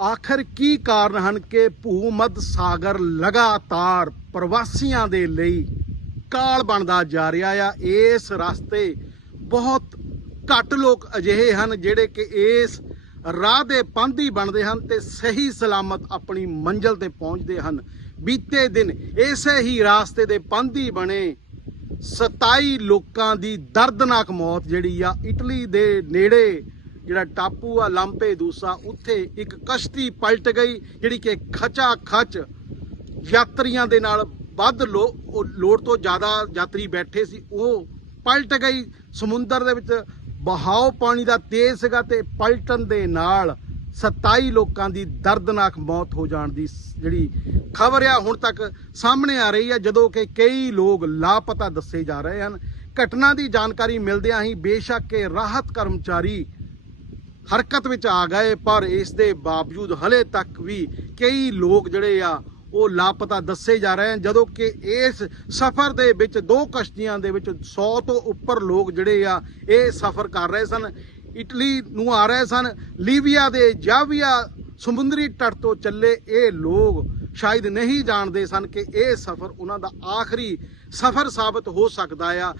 ਆਖਰ ਕੀ ਕਾਰਨ ਹਨ ਕਿ ਭੂਮੱਧ ਸਾਗਰ ਲਗਾਤਾਰ ਪ੍ਰਵਾਸੀਆਂ ਦੇ ਲਈ ਕਾਲ ਬਣਦਾ ਜਾ ਰਿਹਾ ਆ? ਇਸ ਰਸਤੇ ਬਹੁਤ ਘੱਟ ਲੋਕ ਅਜਿਹੇ ਹਨ ਜਿਹੜੇ ਕਿ ਇਸ ਰਾਹ ਦੇ ਪੰਧੀ ਬਣਦੇ ਹਨ ਤੇ ਸਹੀ ਸਲਾਮਤ ਆਪਣੀ ਮੰਜ਼ਲ ਤੇ ਪਹੁੰਚਦੇ ਹਨ। ਬੀਤੇ ਦਿਨ ਇਸੇ ਹੀ ਰਾਸਤੇ ਦੇ ਪੰਧੀ ਬਣੇ 27 ਲੋਕਾਂ ਦੀ ਦਰਦਨਾਕ ਮੌਤ ਜਿਹੜੀ ਆ ਇਟਲੀ ਦੇ ਨੇੜੇ ਜਿਹੜਾ ਟਾਪੂ ਆ ਲਾਂਪੇ ਦੂਸਾ, ਉੱਥੇ ਇੱਕ ਕਸ਼ਤੀ ਪਲਟ ਗਈ, ਜਿਹੜੀ ਕਿ ਖਚਾ ਖਚ ਯਾਤਰੀਆਂ ਦੇ ਨਾਲ ਵੱਧ ਲੋੜ ਤੋਂ ਜ਼ਿਆਦਾ ਯਾਤਰੀ ਬੈਠੇ ਸੀ, ਉਹ ਪਲਟ ਗਈ। ਸਮੁੰਦਰ ਦੇ ਵਿੱਚ ਬਹਾਓ ਪਾਣੀ ਦਾ ਤੇਜ਼ ਸੀਗਾ ਤੇ ਪਲਟਣ ਦੇ ਨਾਲ 27 ਲੋਕਾਂ ਦੀ ਦਰਦਨਾਕ ਮੌਤ ਹੋ ਜਾਣ ਦੀ ਜਿਹੜੀ ਖਬਰ ਆ ਹੁਣ ਤੱਕ ਸਾਹਮਣੇ ਆ ਰਹੀ ਹੈ ਜਦੋਂ ਕਿ ਕਈ ਲੋਕ ਲਾਪਤਾ ਦੱਸੇ ਜਾ ਰਹੇ ਹਨ। ਘਟਨਾ ਦੀ ਜਾਣਕਾਰੀ ਮਿਲਦਿਆਂ ਹੀ ਬੇਸ਼ੱਕ ਇਹ ਰਾਹਤ ਕਰਮਚਾਰੀ ਹਰਕਤ ਵਿੱਚ ਆ ਗਏ, ਪਰ ਇਸ ਦੇ ਬਾਵਜੂਦ ਹਲੇ ਤੱਕ ਵੀ ਕਈ ਲੋਕ ਜਿਹੜੇ ਆ, ਉਹ ਲਾਪਤਾ ਦੱਸੇ ਜਾ ਰਹੇ ਹਨ। ਜਦੋਂ ਕਿ ਇਸ ਸਫ਼ਰ ਦੇ ਵਿੱਚ, ਦੋ ਕਸ਼ਤੀਆਂ ਦੇ ਵਿੱਚ 100 ਤੋਂ ਉੱਪਰ ਲੋਕ ਜਿਹੜੇ ਆ, ਇਹ ਸਫ਼ਰ ਕਰ ਰਹੇ ਸਨ। ਇਟਲੀ ਨੂੰ ਆ ਰਹੇ ਸਨ, ਲੀਬੀਆ ਦੇ ਜਾਵੀਆ ਸਮੁੰਦਰੀ ਤੱਟ ਤੋਂ ਚੱਲੇ ਇਹ ਲੋਕ ਸ਼ਾਇਦ ਨਹੀਂ ਜਾਣਦੇ ਸਨ ਕਿ ਇਹ ਸਫ਼ਰ ਉਹਨਾਂ ਦਾ ਆਖਰੀ ਸਫ਼ਰ ਸਾਬਤ ਹੋ ਸਕਦਾ ਆ।